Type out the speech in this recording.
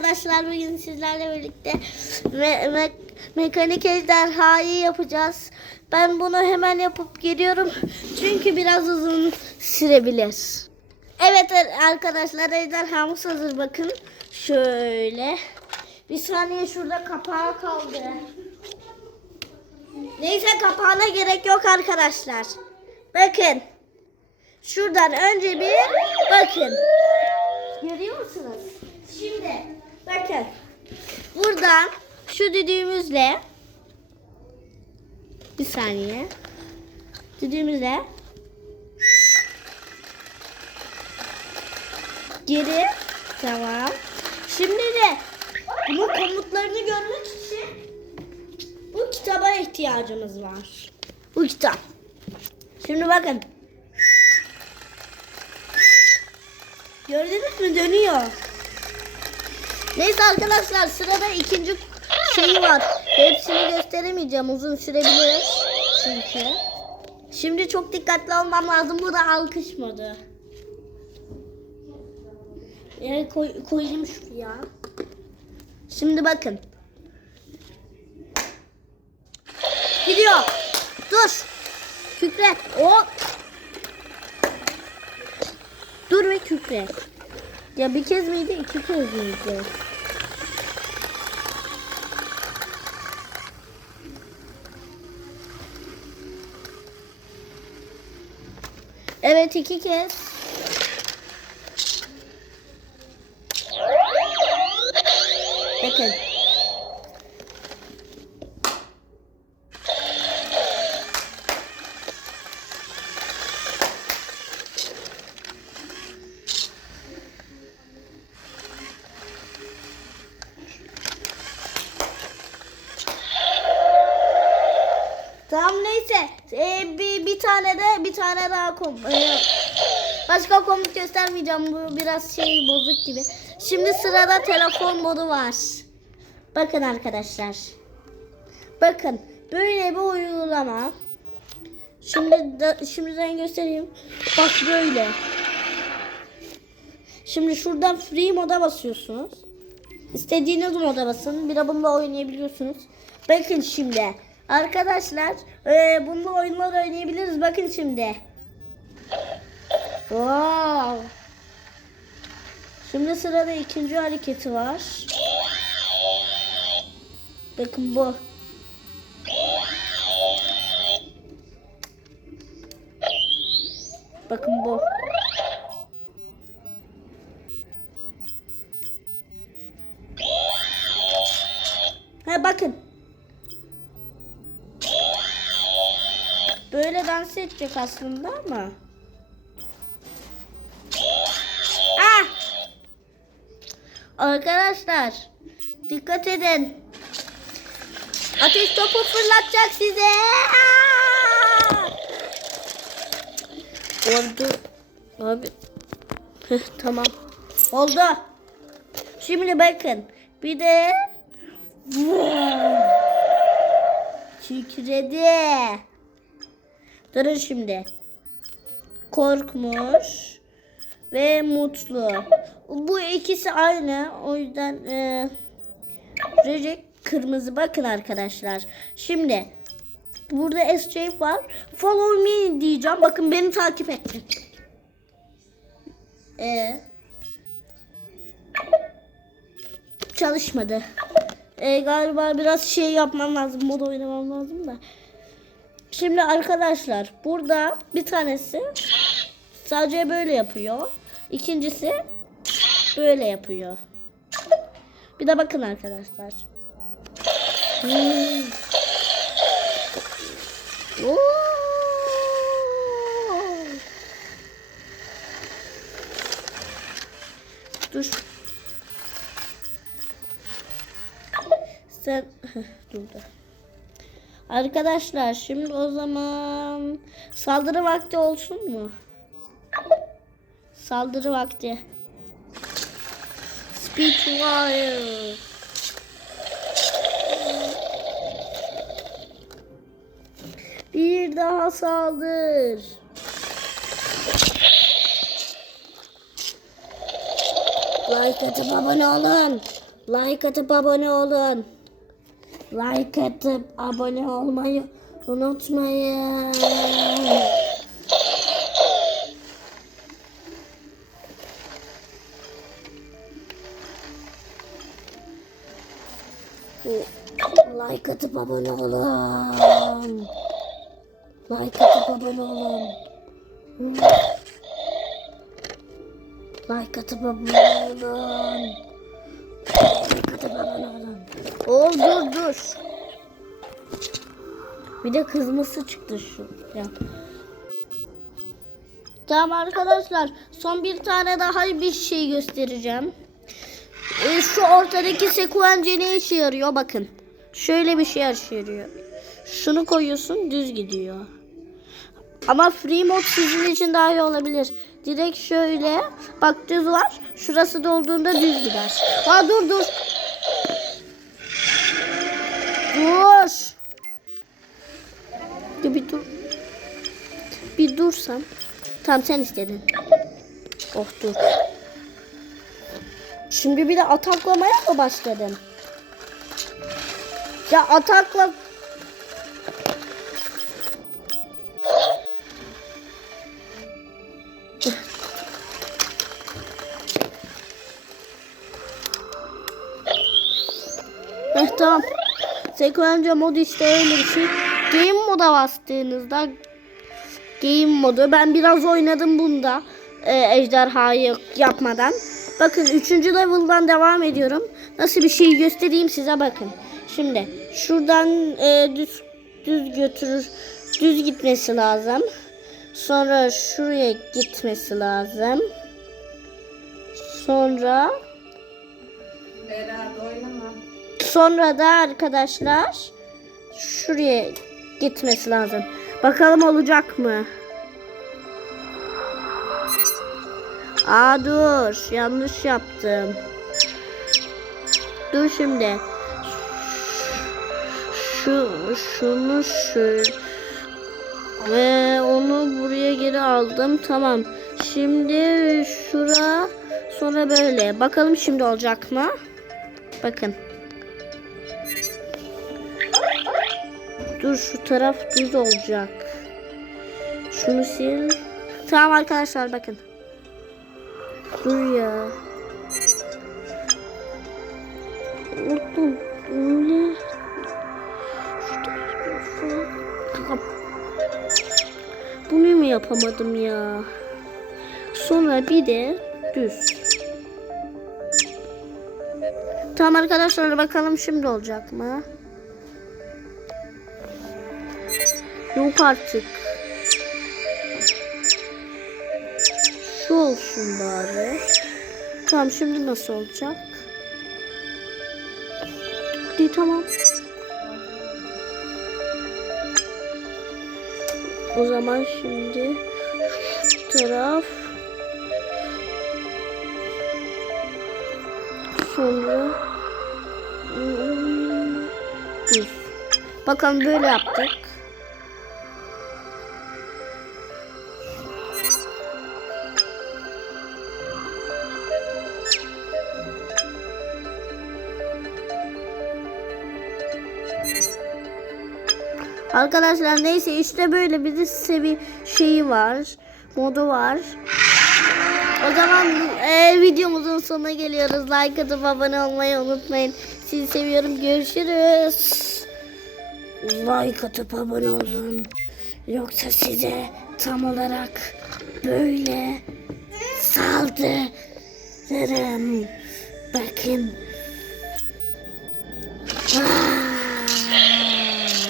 arkadaşlar bugün sizlerle birlikte me- me- mekanik ejderhayı yapacağız. Ben bunu hemen yapıp geliyorum. Çünkü biraz uzun sürebilir. Evet arkadaşlar ejderhamız hazır bakın. Şöyle. Bir saniye şurada kapağı kaldı. Neyse kapağına gerek yok arkadaşlar. Bakın. Şuradan önce bir bakın. Görüyor musunuz? Şimdi bakın. Buradan şu düdüğümüzle bir saniye. Düdüğümüzle geri tamam. Şimdi de bunun komutlarını görmek için bu kitaba ihtiyacımız var. Bu kitap. Şimdi bakın. Gördünüz mü dönüyor. Neyse arkadaşlar sırada ikinci şey var. Hepsini gösteremeyeceğim uzun sürebilir. Çünkü. Şimdi çok dikkatli olmam lazım. Bu da alkış modu. Yani koy, koyayım şuraya. Şimdi bakın. Gidiyor. Dur. Kükre. Hop. Dur ve kükre. Ya bir kez miydi iki kez miydi? Evet iki kez. Bakın. Tamam neyse. Ee, bir, bir tane de bir tane daha kom ee, başka komut göstermeyeceğim. Bu biraz şey bozuk gibi. Şimdi sırada telefon modu var. Bakın arkadaşlar. Bakın böyle bir uygulama. Şimdi de, şimdiden göstereyim. Bak böyle. Şimdi şuradan free moda basıyorsunuz. İstediğiniz moda basın. Bir de bunda oynayabiliyorsunuz. Bakın şimdi. Arkadaşlar e, bunda oyunlar oynayabiliriz. Bakın şimdi. Wow. Şimdi sırada ikinci hareketi var. Bakın bu. Bakın bu. Dans edecek aslında ama. Ah! Arkadaşlar dikkat edin. Ateş topu fırlatacak size. Ah! Oldu. Abi. Tamam. Oldu. Şimdi bakın. Bir de Kükredi. Durun şimdi. Korkmuş ve mutlu. Bu ikisi aynı. O yüzden e, renk kırmızı. Bakın arkadaşlar. Şimdi burada escape var. Follow me diyeceğim. Bakın beni takip edin. E, çalışmadı. E, galiba biraz şey yapmam lazım. Mod oynamam lazım da. Şimdi arkadaşlar burada bir tanesi sadece böyle yapıyor. İkincisi böyle yapıyor. Bir de bakın arkadaşlar. Dur. Sen durdu. Arkadaşlar şimdi o zaman saldırı vakti olsun mu? Saldırı vakti. Speedwire. Bir daha saldır. Like atıp abone olun. Like atıp abone olun. Like atıp abone olmayı unutmayın. Like atıp abone olun. Like atıp abone olun. Like atıp abone olun. Oh dur dur. Bir de kızması çıktı şu. Ya. Tamam arkadaşlar son bir tane daha bir şey göstereceğim. Ee, şu ortadaki sekvence ne işe yarıyor bakın. Şöyle bir şey işe yarıyor. Şunu koyuyorsun düz gidiyor. Ama free mod sizin için daha iyi olabilir. Direkt şöyle bak düz var. Şurası dolduğunda düz gider. Aa dur dur. Dur. Dur bir dur. Bir dursan. Tamam sen istedin. Oh dur. Şimdi bir de ataklamaya mı başladın? Ya atakla... Heh tamam. Sekvence modu işte öyle bir şey. Game moda bastığınızda Game modu. Ben biraz oynadım bunda. Ee, ejderhayı yapmadan. Bakın 3. level'dan devam ediyorum. Nasıl bir şey göstereyim size bakın. Şimdi şuradan e, düz düz götürür. Düz gitmesi lazım. Sonra şuraya gitmesi lazım. Sonra Berat oynama. Sonra da arkadaşlar şuraya gitmesi lazım. Bakalım olacak mı? Aa dur. Yanlış yaptım. Dur şimdi. Şu şunu şu ve onu buraya geri aldım. Tamam. Şimdi şura sonra böyle. Bakalım şimdi olacak mı? Bakın. Dur şu taraf düz olacak. Şunu sil. Tamam arkadaşlar bakın. Dur ya. Unuttum. Öyle. Bunu mu yapamadım ya? Sonra bir de düz. Tamam arkadaşlar bakalım şimdi olacak mı? Yok artık. Şu olsun bari. Tamam şimdi nasıl olacak? İyi tamam. O zaman şimdi şu taraf sonra hmm. Bakalım böyle yaptık. Arkadaşlar neyse işte böyle bir de sevi şeyi var. Modu var. O zaman e, videomuzun sonuna geliyoruz. Like atıp abone olmayı unutmayın. Sizi seviyorum. Görüşürüz. Like atıp abone olun. Yoksa size tam olarak böyle saldırırım. Bakın